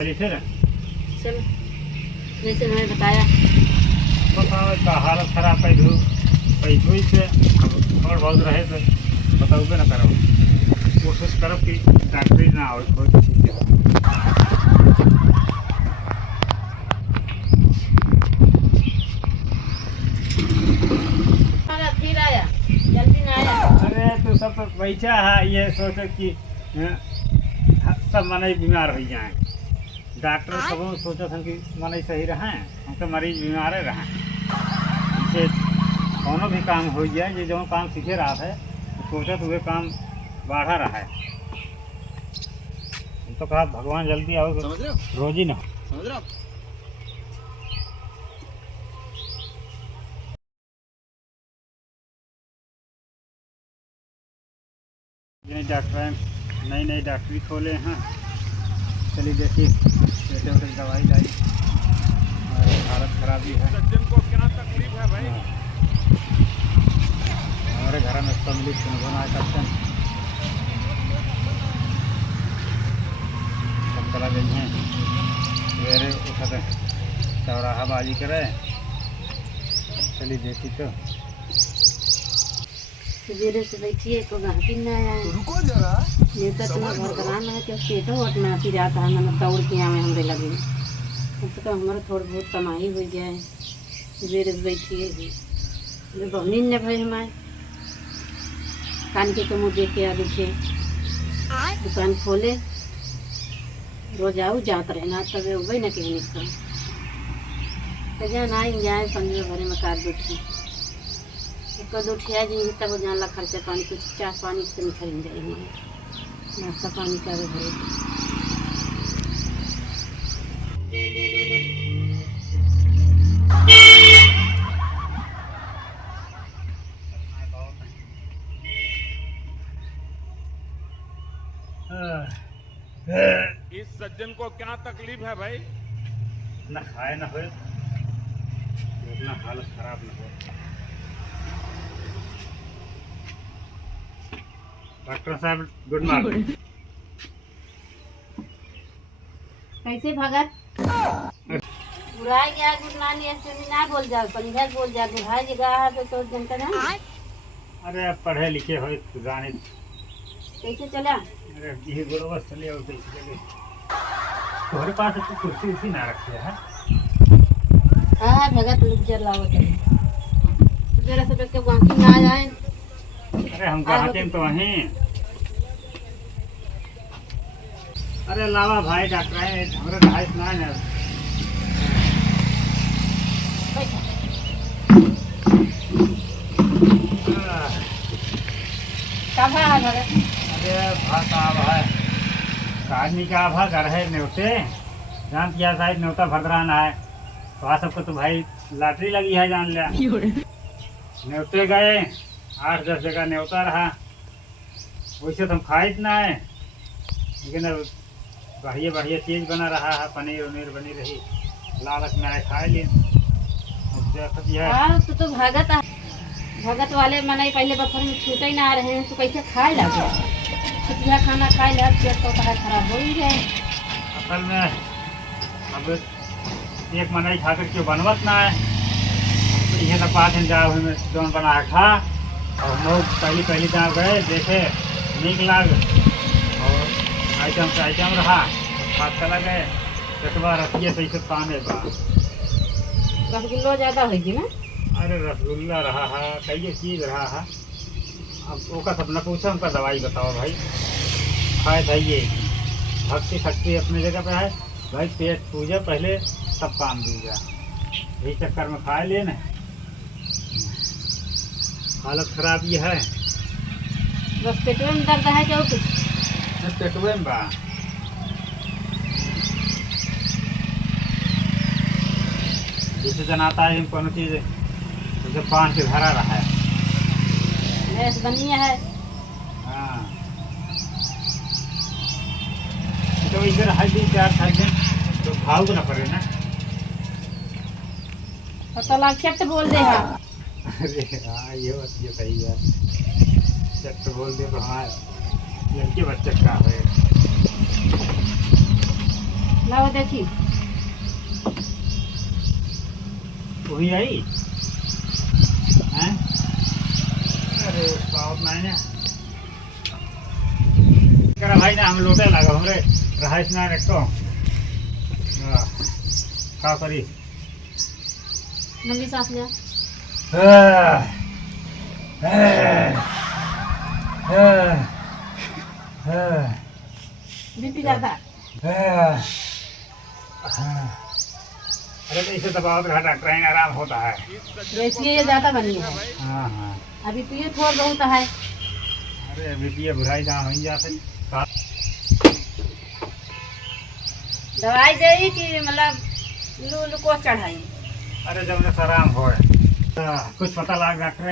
फिर चलो जैसे मैंने बताया। बताओ का हालत खराब कर दो पैसों ही से थोड़ा बहुत रहे तो बताओगे ना करो कोशिश करो कि डॉक्टरी ना हो कोई चीज़ हो। फिर आया जल्दी ना आया। अरे तो सब तो बैठा है ये सोचो कि सब मने बीमार हो जाए। डॉक्टर सब सोचा था कि मने सही रहें हम तो मरीज बीमार रहें इसे कोनो भी काम हो जाए ये जो काम सीखे रहा है तो सोचा तो वे काम बढ़ा रहा है। हम तो कहा भगवान जल्दी आओ रोज ही ना समझ रहे हो। डॉक्टर नई नई डॉक्टरी खोले हैं। चलिए देखिए छोटे छोटे दवाई लाई और हालत खराब भी है। सज्जन को क्या तकलीफ है भाई? हमारे घर में फैमिली बना करते हैं सब चला गई हैं सवेरे उठते चौराहा बाजी करे। चलिए देखी तो सवेरे से बैठिए तो घाटी ना आया है। रुको जरा ये तो तुम्हें घर कराना है कि पेटो वट में आती जाता है मतलब दौड़ के आवे हमरे लगे कम से कम हमारा थोड़ा बहुत कमाई हो जाए। सवेरे से बैठिए भी बहनी ने भाई हमारे कान के मुँह देख के आ देखे दुकान खोले रोज आओ जात रहना तब वही ना कहीं निकल तो जान आई जाए पंद्रह भरे में कार दूठी कद उठिया जी तब जानला खर्चा पानी कुछ चाह पानी तो नहीं खरीद जाए हमारे नाश्ता पानी करे भरे इस सज्जन को क्या तकलीफ है भाई? ना खाए ना हो इतना हालत खराब ना हो। डॉक्टर साहब गुड मॉर्निंग। कैसे भगत बुराई गया गुरनानी ऐसे ना बोल जा समझा बोल जा बुराई जगह है तो जनता ना अरे आप पढ़े लिखे हो गाने कैसे चला। अरे ये बरोबर चले और कैसे चले तुम्हारे पास तो कुर्सी उसी ना रखी है। हाँ भगत लोग जर लावत है जरा से के बाकी ना जाए। अरे हम कहते तो वहीं अरे लावा भाई डॉक्टर है हमारे ढाई ना है। कब है भगत? अरे भाव है आदमी का आभा घर है न्योते जान किया शायद न्योता भद्राना है तो आ सबको तो भाई लॉटरी लगी है जान लिया। न्योते गए 8-10 जगह न्योता रहा वैसे तो हम खाए ना है लेकिन अब बढ़िया बढ़िया चीज़ बना रहा है पनीर वनीर बनी रही लालच में आए खाए लिए हाँ तो भगत वाले मनाई पहले बफर में छूटे ही ना आ रहे हैं तो कैसे खाए लगे छुट्टिया खाना खाए लगे पेट तो खराब हो ही जाए। असल में अब एक मनाई खाकर क्यों बनवत ना है तो ये सब 5 दिन जाओ हमें जौन बना है खा और हम लोग पहली गाँव गए देखे नीक लाग और आइटम से आइटम रहा बात चला गए कटवा रखिए सही से पाने बा रसगुल्लो ज़्यादा होगी ना। अरे रसगुल्ला रहा है कई चीज़ रहा है अब ओका सपना पूछा उनका दवाई बताओ भाई खाए खाइए भक्ति शक्ति अपनी जगह पे है भाई पेट पूजा पहले सब काम दूजा यही चक्कर में खाए लिए ना हालत खराब ये है। बस पेटवे में दर्द है क्या कुछ पेटवे में बा जैसे जनाता है कोनो चीज़ जैसे पान से भरा रहा है गैस बनी है। हाँ तो इधर हल्दी 4-5 दिन तो भाव को ना पड़े ना तो लाक्षित बोल दे हाँ। अरे हाँ ये बात ये सही है चट बोल दे तो हाँ लड़के बच्चे का है लाओ देखी वही आई हैं? अरे पावत नहीं ना करा भाई ना हम लोटे लगा हमरे रहाइश ना रखो का करी लंबी सांस ले बीपी ज्यादा अरे तो इसे दबाव का डॉक्टर आराम होता है। देखिए ये ज्यादा बनी है हाँ हाँ अभी पिए थोड़ा बहुत है अरे अभी ये बुराई जहाँ हो जाते दवाई दे कि मतलब ग्लूकोज चढ़ाई अरे जब ने आराम हो कुछ पता लग डॉक्टर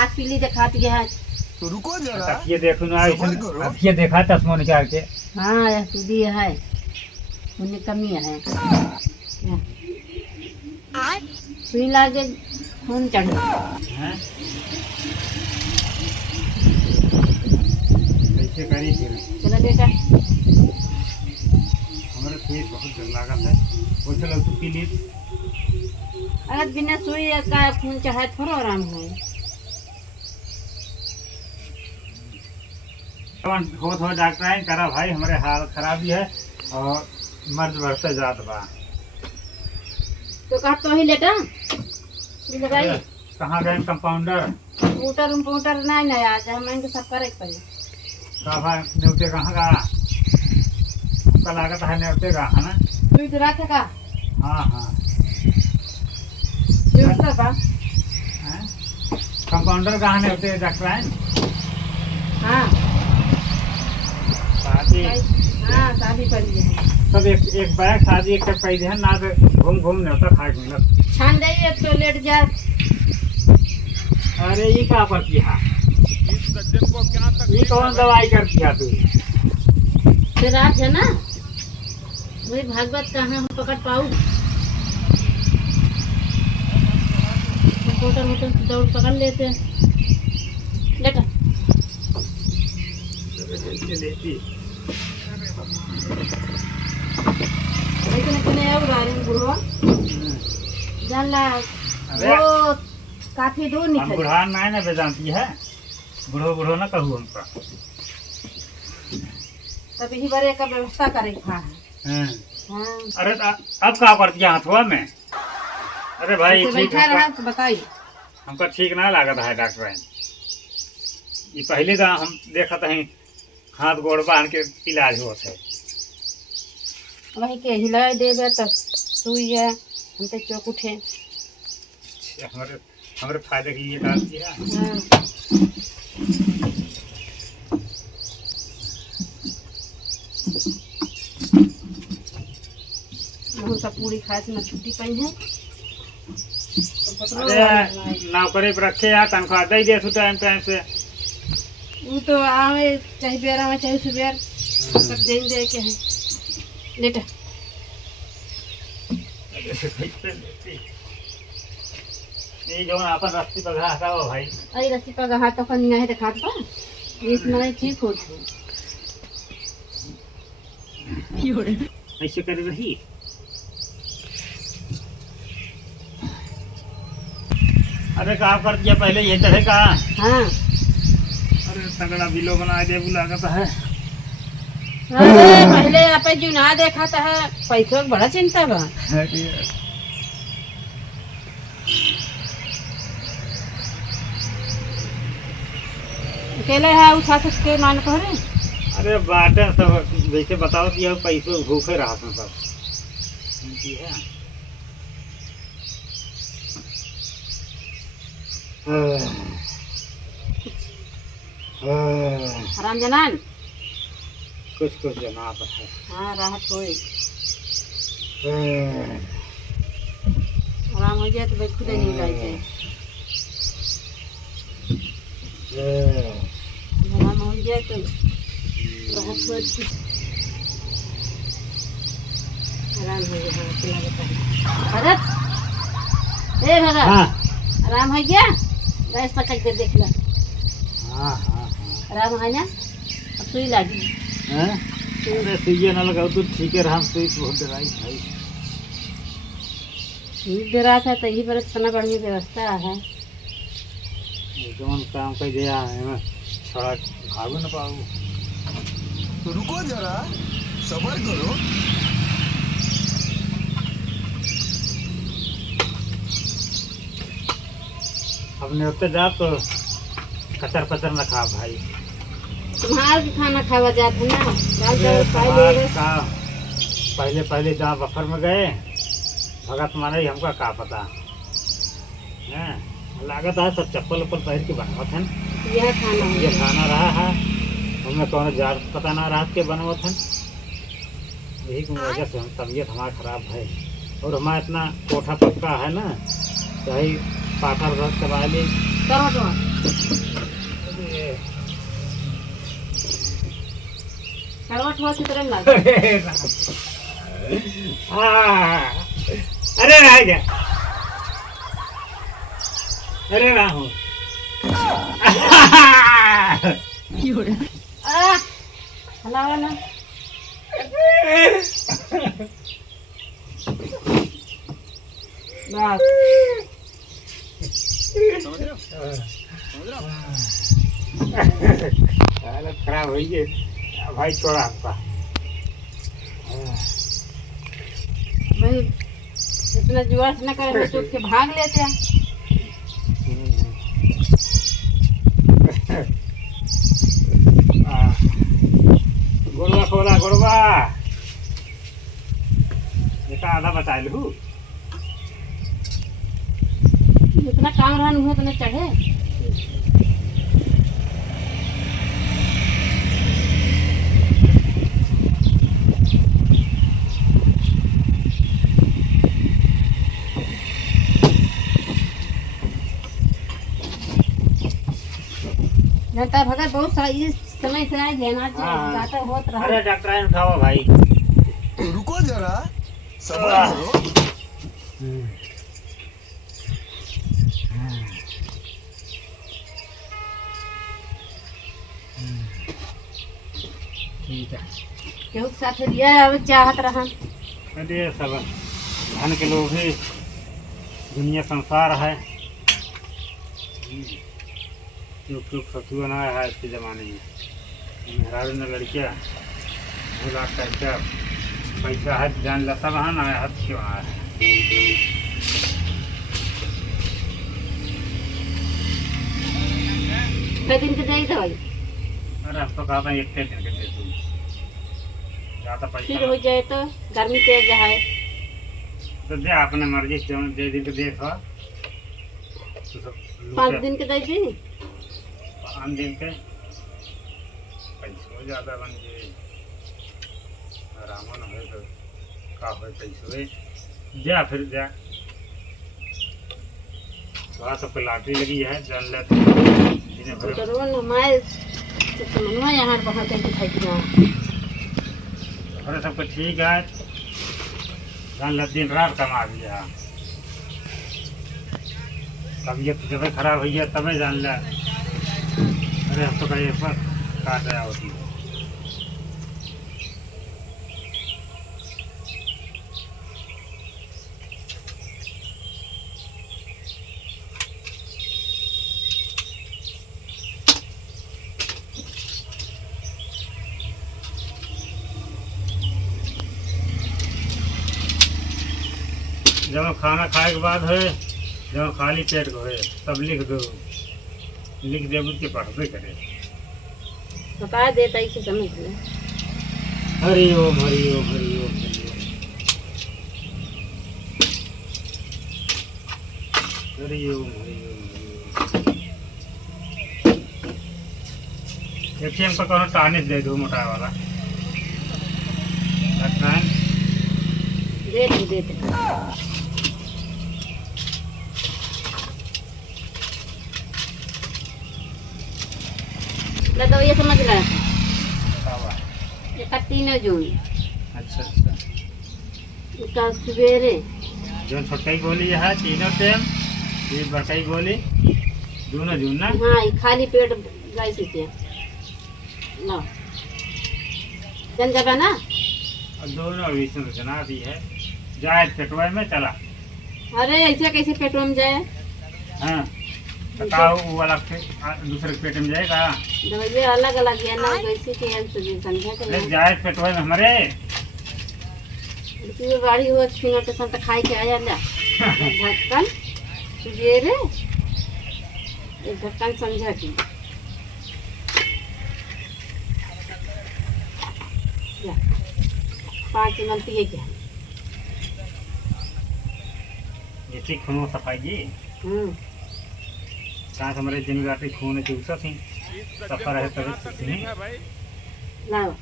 आज पीली दिखाती है तो रुको जरा ये देखो ना अब ये देखा चश्मा निकाल के हाँ यह पीली है उन्हें कमी है सुई लागे खून चढ़ हैं? कैसे करी फिर चलो बेटा हमारे पेट बहुत डर लगा है वो चलो तो पी ली अगर बिना सुई का खून चढ़ाए थोड़ा आराम हो हो डॉक्टर है करा भाई हमारे हालत खराब ही है और मर्द बढ़ते जात बा तो कहा तो ही लेटा लगाई कहाँ गए कंपाउंडर कंप्यूटर नहीं ना आज हमें तो सब करे पड़े कहा न्यूते कहाँ का आपका लागत है न्यूते का है ना सुई तो रखे का हाँ हाँ हैं? कंपाउंडर कहाँ न्यूते डॉक्टर है हाँ शादी हाँ शादी कर ली है सब एक बैग शादी एक पैदे है ना तो घूम घूम न्योता खा के मिलत छान जाइए तो लेट जा अरे ये क्या करती है इस सज्जन को क्या ये तकलीफ कौन है भाई? दवाई करती है तू फिर रात है ना वही भागवत कहाँ हम पकड़ पाऊ होटल होटल दौड़ पकड़ लेते हैं लेटा लेकिन इतने अब रहे बुढ़वा जान ला वो काफी दूर हम निकल बुढ़ान नहीं ना बेजानती है बुढ़ो बुढ़ो ना कहूँ हमका तब यही बड़े का व्यवस्था करे था हैं। हाँ अरे अब क्या करती है हाथवा में अरे भाई तो ठीक बैठा रहा तो बताइए हमका ठीक ना लागत है डॉक्टर ये पहले तो हम देखते हैं हाथ गोड़ बांध के इलाज होता है वही के हिलाई देवे तब सुई है हम तो चौक उठे हमारे हमारे फायदे के लिए डालती है हाँ हम सब पूरी खाए से ना छुट्टी पाई है तो पतला अरे नौकरी पर रखे यार तनख्वाह दे दे टाइम टाइम से वो तो आवे चाहे बेर आवे चाहे सुबेर सब दिन दे के है लेटा ये जो अपन रस्सी पर घास हो भाई अरे रस्सी पर हाथ तो नहीं है दिखा पा इस में ठीक होती ऐसे कर रही अरे कहा कर दिया पहले ये चढ़े का हाँ अरे तगड़ा बिलो बना दे लागत है अरे पहले आप जो ना देखा था पैसे का बड़ा चिंता बा अकेले है उठा सकते मान कह रहे अरे बाटे सब वैसे बताओ कि यह पैसे भूखे रहा था सब उनकी है आराम जनान कुछ कुछ जनाब है हाँ राहत होए आराम हो जाए तो भाई खुद नहीं जाए जाए आराम हो जाए तो राहत हो आराम हो गया भरत ए भरत हाँ आराम हो गया गैस पकड़ के देख लो हाँ हाँ हाँ आराम है ना अब सुई लागी हैं? अरे सुइया ना लगाओ तो ठीक है, हम सुई बहुत डराई भाई। सुई दे रहा था तो यही पर इतना बढ़िया व्यवस्था है। जौन काम कर दिया है मैं थोड़ा भागो ना पाऊ। तो रुको जरा, सबर करो। अपने उत्ते जा तो कचर पचर न खा भाई। तुम्हारा भी खाना खावा जाता ना, दाल अरे चावल खा तुम्हार ले। का पहले पहले जहाँ बफर में गए भगत माने ही हमका का पता है। लागत है सब चप्पल उप्पल पहन के बनवत हन। यह खाना ये है। खाना रहा है हमें कौन जार पता ना रात के बनवत हन। यही की वजह से हम तबीयत हमारा खराब है। और हमारा इतना कोठा पक्का है ना, चाहे पाथर रख करवा ली। करो तो करवट हुआ से तरह लगा। अरे रह गया, अरे राहु हलावा ना बस हालत खराब हुई है भाई, छोड़ा हमका। भाई इतना जुआ से न करे तो के भाग लेते हैं। गोड़वा खोला गोड़वा, बेटा आधा बचा लू। इतना काम रहा नहीं हो तो न चढ़े। जनता भगत बहुत सारा इस समय से आए लेना हाँ। जाता होत रहा। अरे डॉक्टर उठाओ भाई। तो रुको जरा, सबर करो। ठीक है। केहू के साथ लिया अब चाहत रहा। अरे सब धन के लोग ही दुनिया संसार है। क्यों फतुआ ना है आज के ज़माने में। मेहरारू ने लड़कियाँ भूला करके पैसा है जान लता वहाँ ना है, हद क्यों है। कई दिन के जाई दवाई अरे हम तो कहा था एक दिन के दे दूँ, ज़्यादा फिर पैसा हो जाए तो गर्मी तेज है। तो दे अपने मर्जी से जो दे दिन के देखो तो सब 5 दिन के दे दी। 5 दिन के पैसों ज़्यादा बन गए, आराम न हो तो का हो पैसों जा फिर जा। वहाँ सबको लॉटरी लगी है जान ले जिन्हें भरे तो रोन हमारे तो मनवा यहाँ बाहर कहीं दिखाई दिया। भरे सबको ठीक है जान ले दिन रात कमा दिया। तबीयत जब खराब हुई है तब जान ले। अरे हम तो कहीं पर काट आया होती है। जब खाना खाए के बाद है, जब खाली पेट को है तब लिख दो, लिख दे के पढ़बे करे। बता देता इसे समझ ले। हरि ओम हरि ओम हरि ओम हरि ओम हरि ओम हरि ओम। देखिए हमको कौन टानिस दे दो मोटा वाला दे दे। तो ये समझ रहा है ये 3 जून। अच्छा अच्छा, इसका सवेरे जो छोटी गोली है तीनों टाइम, ये बड़काई गोली दोनों जून ना। हाँ ये खाली पेट गाय से ला चल जाबा ना। और दोनों अभी सुलझना भी है, जाए पेटवा में चला। अरे ऐसे कैसे पेटवा में जाए? हाँ बताओ, वो अलग से दूसरे पेट में जाएगा। दवाइयाँ अलग अलग है ना, वैसे कि हम तुझे समझा अरे के जाए पेटवा में हमारे। तू बाड़ी हो फिंगर पे संत खाई के आया ला ढक्कन तुझे रे, ये ढक्कन समझा कि या 5 ml पिए क्या? जैसे खून सफाई जी, कहाँ से हमारे दिन रात खून चूसा थी, सफा रहे तभी कुछ नहीं। भाई लाओ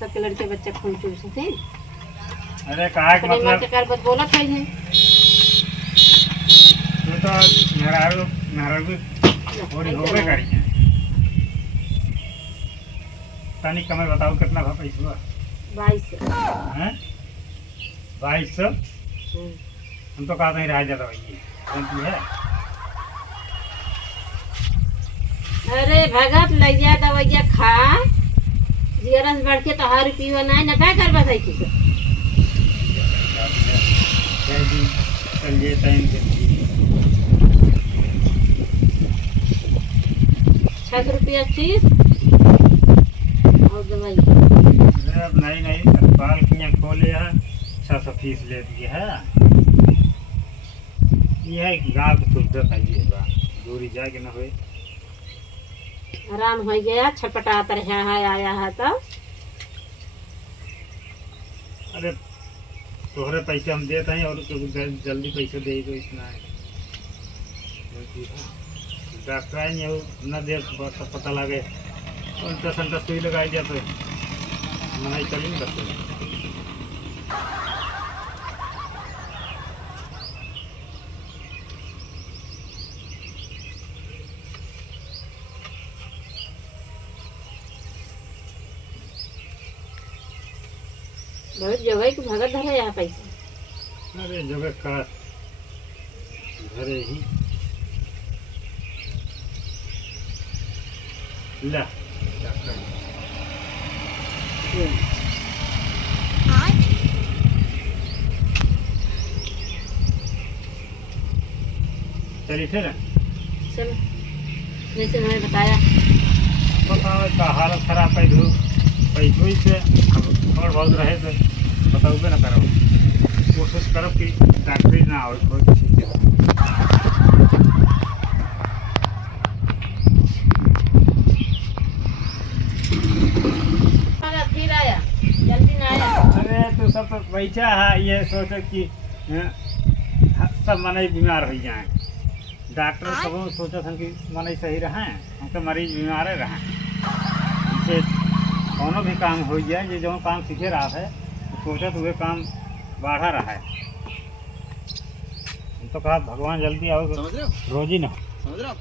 सबके लड़के बच्चे खून चूसते हैं। अरे कहा कि अपने माँ मतलब के कार पर बोला था ये तू तो मेहरारू भी थोड़ी हो गई करी है। तनी कमे बताओ कितना भा पैसा? 22। हैं 2200? हम तो कहा नहीं रह जाता भाई, कौन सी है? अरे भगत लग जा दवाइया खा, जियरन बढ़ के तो 1 रुपया नहीं ना क्या करबा था किसे? चलिए टाइम से 6 रुपया फीस और दवाई। अब नहीं अस्पताल की खोले है, 600 फीस ले दिए है। ये है कि गाँव की सुविधा चाहिए बा, दूरी जाके न हुए। आराम हो गया, छटपटाता रहा है आया है तब। अरे तोहरे पैसे हम देते हैं और जल्दी पैसे दे दो, इतना है। डॉक्टर आए नहीं न दे तो पता लगे उल्टा सल्टा सुई लगाई दिया तो मनाई चली नहीं करते। बहुत जगह की भगत धरे यहाँ पैसा। अरे जगह का घरे ही ला डॉक्टर चलिए फिर चलो जैसे मैंने बताया। बताओ का हालत खराब है, पैसों ही से थोड़ा बहुत रहे तो बताओगे ना करो, कोशिश करो कि डॉक्टरी ना हो कोई चीज़ के। फिर आया जल्दी ना आया। अरे तो सब तो बैठा है, ये सोचे कि सब मने बीमार हो जाए। डॉक्टर सब सोचा था कि मने सही रहें, हम तो मरीज बीमार रहें। इसे कोनो भी काम हो जाए, ये जो काम सीखे रहा है सोचा तो वे काम बढ़ा रहा है। हम तो कहा भगवान जल्दी आओ, समझ रहे हो? रोजी ना समझ रहे हो?